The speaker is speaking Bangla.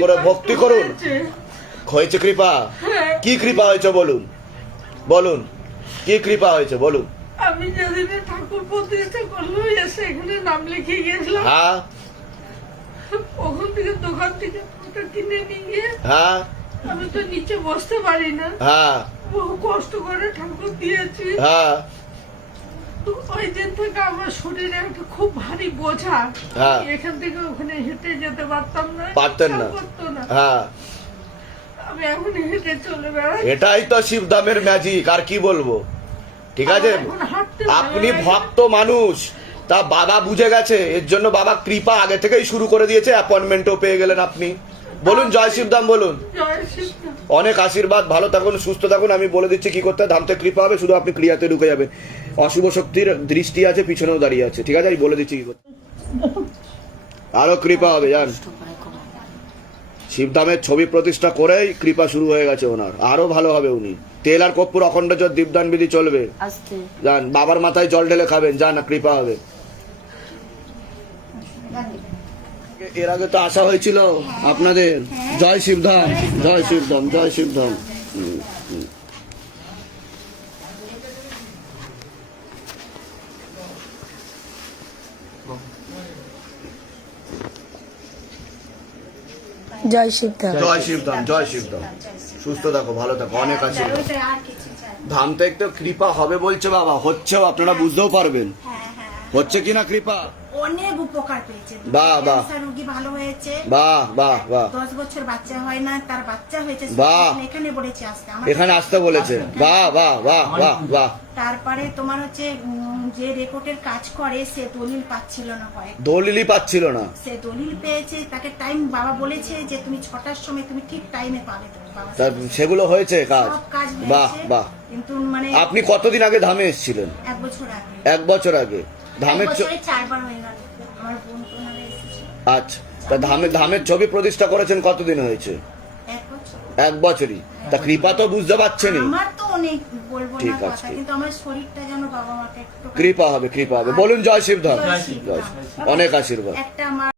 করে ভক্তি করুন, হয়েছে কৃপা। কি কৃপা হয়েছে বলুন, বলুন কি কৃপা হয়েছে বলুন। আমি যেদিন ঠাকুর প্রতিষ্ঠা করলো এসে এখানে নাম লিখে গিয়েছিলাম। হ্যাঁ, ওখান থেকে দোকান থেকে ওটা কিনে নিয়ে গিয়ে হ্যাঁ, আমি তো নিচে বসতে পারি না, হ্যাঁ, বহু কষ্ট করে ঠাকুর দিয়েছি। হ্যাঁ, তো ওই দিন থেকে আমার শরীরে একটা খুব ভারী বোঝা। হ্যাঁ। এখান থেকে ওখানে হেঁটে যেতে পারতাম না, পারতেন না। ইচ্ছা করতো না। হ্যাঁ, আমি এখন হেঁটে চলে বেড়াই। এটাই তো শিবধামের ম্যাজিক, আর কি বলবো। ঠিক আছে, আমার এখন হাঁটতে ভালো আপনি লাগে। ভক্ত মানুষ, তা বাবা বুঝে গেছে, এর জন্য বাবা কৃপা আগে থেকেই শুরু করে দিয়েছে, অ্যাপয়েন্টমেন্টও পেয়ে গেলেন আপনি। বলুন জয় শিবধাম বলুন। জয় শিবধাম। অনেক আশীর্বাদ, ভালো থাকুন, সুস্থ থাকুন। আমি বলে দিচ্ছি কি করতে হয়, ধামতে কৃপা হবে, শুধু আপনি ক্রিয়াতে ঢুকে যাবেন। অশুভ শক্তির দৃষ্টি আছে, পিছনেও দাঁড়িয়ে আছে। ঠিক আছে, আমি বলে দিচ্ছি কি করতে। আরো কৃপা হবে, জান। শিবধামের ছবি প্রতিষ্ঠা করেই কৃপা শুরু হয়ে গেছে ওনার, আরো ভালো হবে উনি। তেল আর কর্পূর অখণ্ড জল দীপদান বিধি চলবে, যান। বাবার মাথায় জল ঢেলে খাবেন, যান, না কৃপা হবে। এর আগে তো আসা হয়েছিল আপনাদের। জয় শিবধাম, জয় শিবধাম, জয় শিবধাম। জয় শিবধাম, জয় শিবধাম, জয় শিবধাম। সুস্থ থাকো, ভালো থাকো, অনেক আছে। ধাম থেকে কৃপা হবে বলছে বাবা, হচ্ছেও, আপনারা বুঝতেও পারবেন হচ্ছে কিনা কৃপা। অনেক উপকার পেয়েছে। বাহ, বাহ। ক্যান্সার রোগী ভালো হয়েছে। বাহ, বাহ, বাহ। 10 বছর বাচ্চা হয় না, তার বাচ্চা হয়েছে। বাহ। এখানে বলেছে আসতে, এখানে আসতে বলেছে। বাহ, বাহ, বাহ, বাহ, বাহ। তারপরে তোমার হচ্ছে যে রেকর্ডের কাজ করে সে দলিল পাচ্ছিল না, কয়েক দলিলই পাচ্ছিল না। সে দলিল পেয়েছে। তাকে টাইম বাবা বলেছে যে তুমি 6টার সময় তুমি ঠিক টাইমে পাবে। তুমি বাবা তা সেগুলো হয়েছে কাজ। সব কাজ বাহ, হয়েছে, বাহ। কিন্তু মানে আপনি কতদিন আগে ধামে এসেছিলেন? 1 বছর আগে। 1 বছর আগে ধামের 4বার হয়ে গেল। আমার বোন টোনারে এসেছে। আচ্ছা, তা ধামের ছবি প্রতিষ্ঠা করেছেন কতদিন হয়েছে? 1 বছর। 1 বছরই। তা কৃপা তো বুঝতে পারছেনই। আমার তো অনেক বলবো না ঠিক আছে, কথা, ঠিক। কিন্তু আমার শরীরটা যেন বাবা মাকে একটু কৃপা হবে, কৃপা হবে। বলুন জয় শিবধাম। জয় শিবধাম। অনেক আশীর্বাদ। একটা আমার